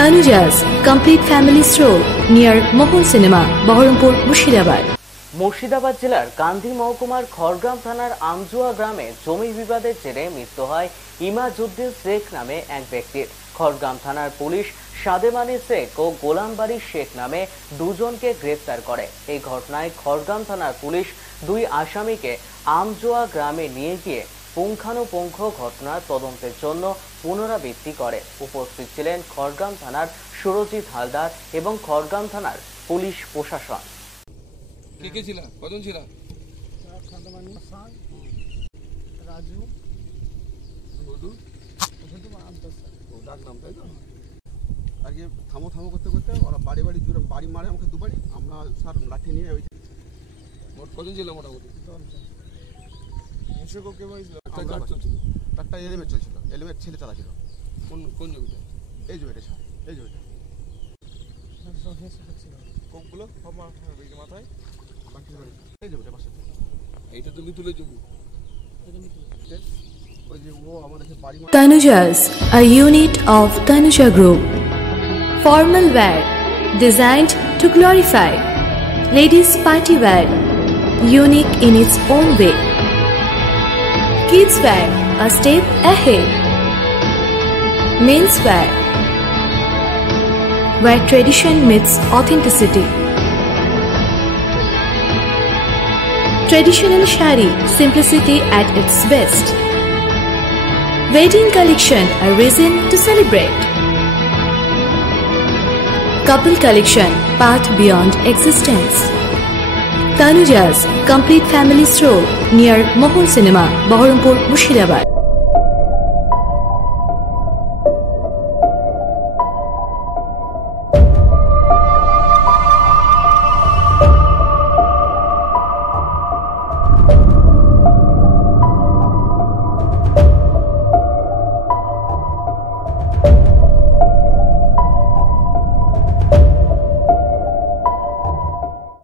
Tanuja's complete family stroll near Mohol Cinema, Baharampur, Murshidabad. Murshidabad জেলার কান্দি মহকুমার খড়গ্রাম থানার আমজুয়া গ্রামে জমি বিবাদের জেরে মৃত্যু হয় ইমাজউদ্দিন শেখ নামে এক ব্যক্তির। খড়গ্রাম থানার পুলিশ সাদেমানি শেখ ও গোলামবাড়ি শেখ নামে দুজনকে গ্রেফতার করে। এই ঘটনায় খড়গ্রাম থানার পুলিশ দুই আসামিকে আমজুয়া গ্রামে নিয়ে গিয়ে পুঙ্খানুপুঙ্খ ঘটনার তদন্তের জন্য পুনরাবৃত্তি করে। উপস্থিত ছিলেন খড়গ্রাম থানার সুরজিৎ হালদার এবং খড়গ্রাম থানার পুলিশ প্রশাসন। কে ছিল? কজন ছিল? রাজু আগে থামো থামো করতে করতে ওরা বাড়ি বাড়ি জুড়ে বাড়ি মারে আমাকে দুবাড়ি। আমরা স্যার লাঠি নিয়ে ওই মোট কজন ছিল? মোটামুটি একটা এলিমেট চলছিল, এলিমেট ছেলে চালা ছিল। কোন জমিটা? এই জমিটা স্যার, এই জমিটা কোকগুলো মাথায় এই জমিটা পাশে। এইটা তুমি তুলে জমি। ওই যে ও আমাদের বাড়ি। Tanuja's, a unit of Tanuja Group. Formal wear designed to glorify. Ladies party wear, unique in its own way. Kids wear, a step ahead. Men's wear, where tradition meets authenticity. Traditional shari, simplicity at its best. Wedding collection, a reason to celebrate. Couple collection, path beyond existence. Tanuja's complete family stroll near Mohol Cinema, Baharampur, Murshidabad.